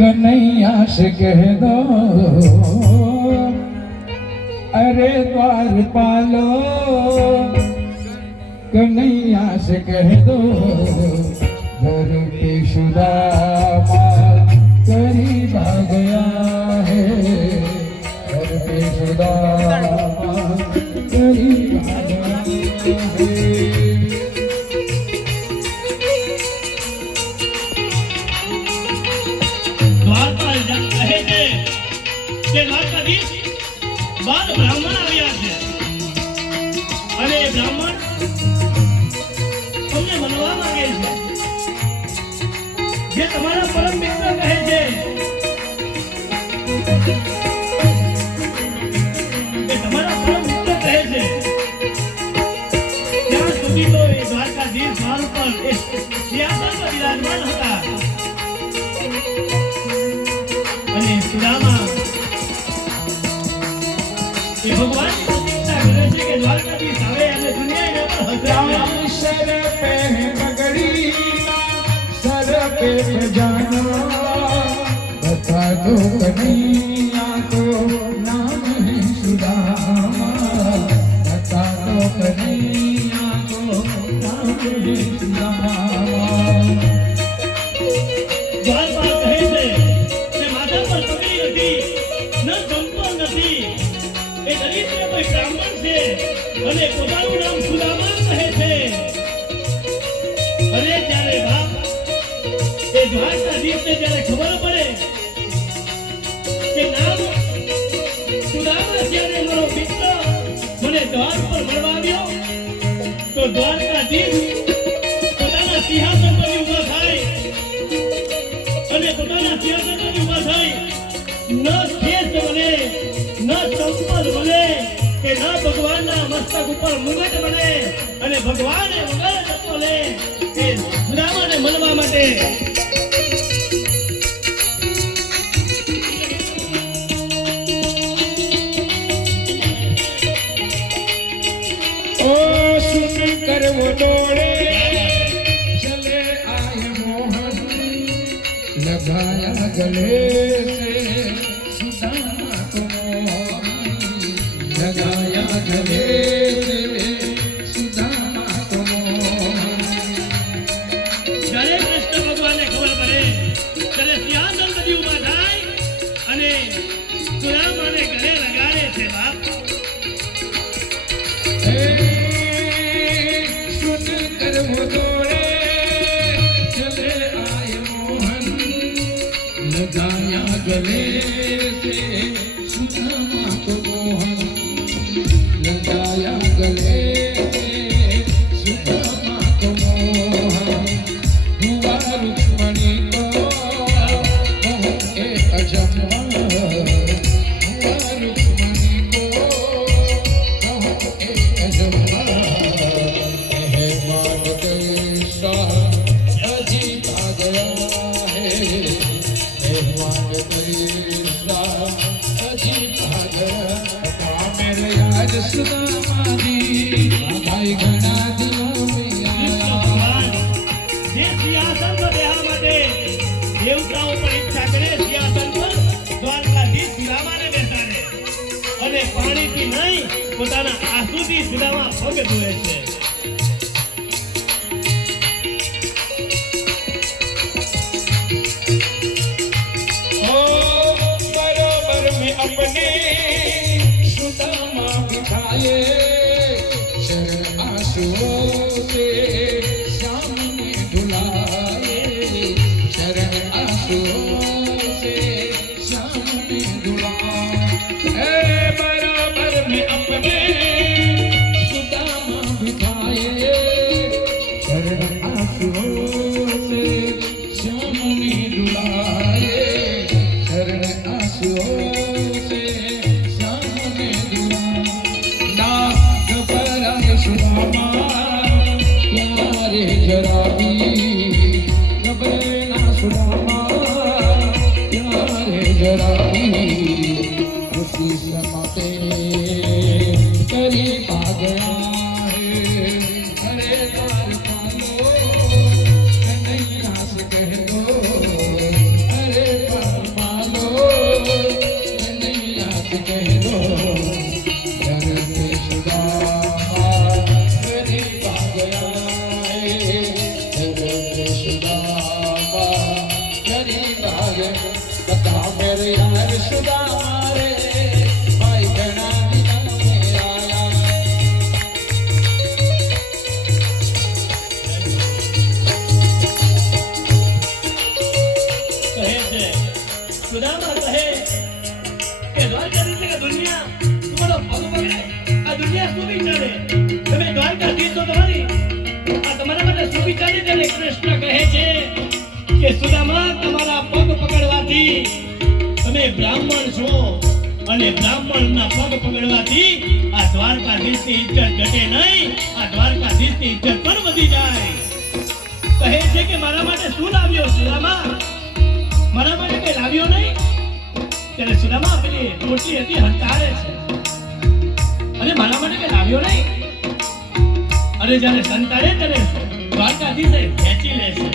कन्हैया से कह दो अरे द्वारपालो कन्हैया से कह दो घर पे सुदामा करीब आ गया है घर पे सुदामा करीब आ गया है। બ્રાહ્મણ આવ્યા છે અને બ્રાહ્મણ તમને મળવા માંગે છે જે તમારા પરમ મિત્ર કહે છે કે તમારા પરમ મિત્ર કહે છે ત્યાં સુધી તો એ દ્વારકાધીશ સ્થાન પર એ સિંહાસન પર વિરાજમાન હતા અને સુદામા ये भगवान की चिंता करे छे के द्वारकाधीश आवे અને દુનિયાને પર सर पे पगड़ी सर पे जाना बता दो कन्हैया को नाम है सुदामा बता दो कन्हैया को नाम है सुदामा। દ્વારકા કહે છે કે માથા પર પગડી નથી ન ચંપલ નથી એ દરિદ્ર કોઈ બ્રાહ્મણ છે અને પોતાનું નામ સુદામા કહે છે અને ત્યારે બાપ એ દ્વારકાધીશને જ્યારે ખબર પડે કે નામ સુદામા જ્યારે મારો મિત્ર મને દ્વાર પર મળવા આવ્યો તો દ્વારકાધીશ પોતાના સિંહાસન પર ઊભા થાય અને પોતાના સિંહાસન પર ઊભા થાય ન ખેસ બને ન ચંપલ બને કે ન ભગવાનના મસ્તક ઉપર મુગટ બને અને ભગવાને વગર ચંપલે એ સુદામાને મળવા માટે ओ सुन कर वो दौड़े चले आए मोहन लगाया गले से सुदामा को लगाया गले से सुदामा को। જ્યારે કૃષ્ણ ભગવાનને ખબર પડે ત્યારે સિંહાસન બધી ઊભા થાય અને સુદામાને ગળે લગાડે છે બાપ सुन कर वो दौड़े चले आए मोहन लगाया गले से सुदामा को मोहन लगाया गले से सुदामा को मोहन हुआ रुक्मणी को मोह के अजम्मा हुआ रुक्मणी को मोह के अजम्मा मेहमान कैसा अजीब आ गया है मेहमान कैसा अजीब आ गया मेरे यार सुदामा जी भाई घना दिलों में आया। જે સિંહાસન પર બેહવા માટે દેવતાઓ પણ ઈચ્છા કરે સિંહાસન પર દ્વારકાધીશ સુદામાને બેસાડે અને પાણીથી નહીં પોતાના આંસુથી સુદામા પગ ધોવે છે बराबर में अपने सुदामा बिठाए शरण आंसुओं से सामने धुलाए शरण आंसुओं से सामने धुलाए बराबर में अपने सुदामा बिठाए शरण आंसुओं से सामने धुलाए शरण आंसुओं से सामने धुलाए ना घबराए सुदामा प्यारे जरा भी घबरे ना सुदामा સુદામા રે ભાઈ ઘણા દિના મેં આયા કહે છે સુદામા કહે કે દ્વારકાધીશ કે દુનિયા તમારો પગ પકડે આ દુનિયા શું વિચારે તમે દ્વારકાધીશ તો તમારી આ તમારા માટે શું વિચારે ત્યારે કૃષ્ણ કહે છે કે સુદામા તમારા પગ પકડવાથી તમે બ્રાહ્મણ છો અને બ્રાહ્મણના પગ પકડવાથી આ દ્વારકાધીશની ઇજ્જત ઘટે નહીં આ દ્વારકાધીશની ઇજ્જત પણ વધી જાય કહે છે કે મારા માટે શું લાવ્યો સુદામા મારા માટે કઈ લાવ્યો નહીં ત્યારે સુદામા પેલી રોટલી હતી હંતારે છે અને મારા માટે કઈ લાવ્યો નહીં અરે જ્યારે સંતાડે ત્યારે દ્વારકાધીશે ખેંચી લે છે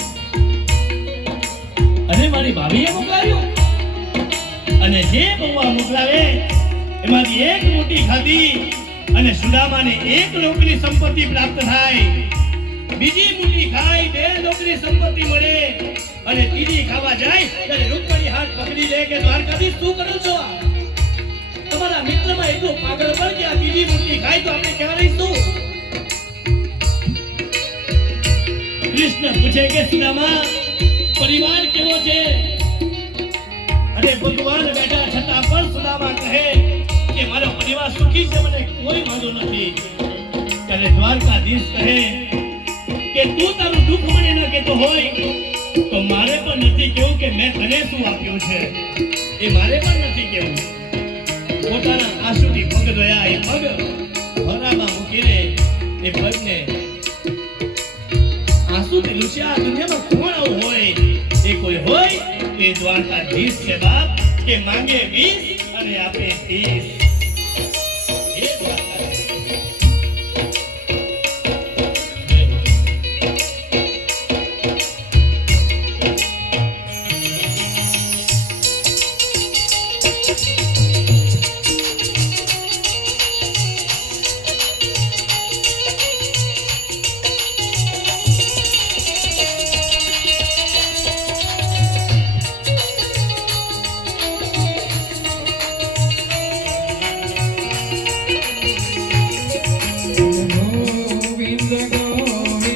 અને મારી ભાભીએ મોકલાવ્યું અને જે બહુઆ મોકલાવે એમાંથી એક રોટી ખાધી અને સુદામાને એક લોકની સંપત્તિ પ્રાપ્ત થાય બીજી મુઠ્ઠી ખાઈ 2 લોકની સંપત્તિ મળે અને ત્રીજી ખાવા જાય ત્યારે રૂકમણી હાથ પકડી લે કે દ્વારકાધીશ શું કરો છો તમારા મિત્રમાં એટલું પાગળ પર કે આ ત્રીજી મુઠ્ઠી ખાય તો આપણે ક્યાં રહીશું કૃષ્ણ પૂછે કે સુદામા પરિવાર કેવો છે અને ભગવાન બેઠા છતાં પણ સુદામા કહે કે મારો પરિવાર સુખી છે મને કોઈ વાંધો નથી ત્યારે દ્વારકાધીશ કહે કે તું તારું દુઃખ મને ન કહેતો હોય તો મારે પણ નથી કેવું કે મેં તને શું આપ્યું છે એ મારે પણ નથી કેવું પોતાના આંસુથી પગ ધોયા એ પગ હરામાં મૂકીને એ પગને આંસુથી લૂછ્યા દુનિયામાં કોણ આવું હોય એ કોઈ હોય એ દ્વારકાધીશ છે બાપ કે માંગે 20 અને આપે 30